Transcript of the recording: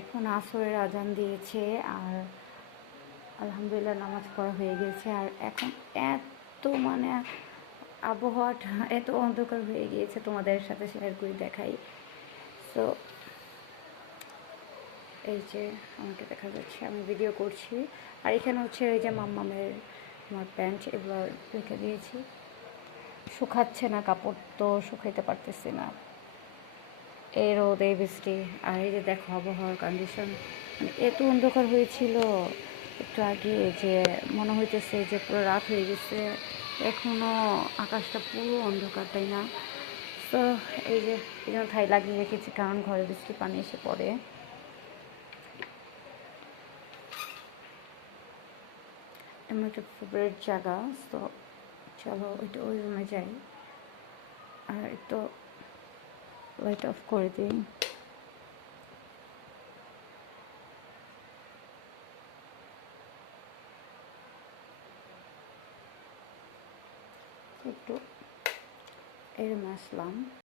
এখন আসরের আজান দিয়েছে আর আলহামদুলিল্লাহ নামাজ পড়া হয়ে গেছে। আর এখন এত মানে আবহাওয়াটা এত অন্ধকার হয়ে গিয়েছে, তোমাদের সাথে শেয়ার করে দেখাই। সো এই যে আমাকে দেখা যাচ্ছে আমি ভিডিও করছি। আর এখানে হচ্ছে এই যে মাম্মামের আমার প্যান্ট এগুলো রেখে দিয়েছি, শুকাচ্ছে না, কাপড় তো শুকাইতে পারতেছি না, এই রোদ এই বৃষ্টি। আর এই যে দেখো আবহাওয়ার কন্ডিশন, মানে এত অন্ধকার হয়েছিল একটু আগে যে মনে হইতেছে যে পুরো রাত হয়ে গেছে, এখনও আকাশটা পুরো অন্ধকার, তাই না? তো এই যে এই জন্য থাই লাগিয়ে রেখেছি, কারণ ঘরে বৃষ্টি পানি এসে পড়ে। আমার একটা ফেভারিট জায়গা, তো চলো ওইটা ওই রুমে যাই। আর একটু লাইট অফ করে দিই। একটু এই রুমে আসলাম।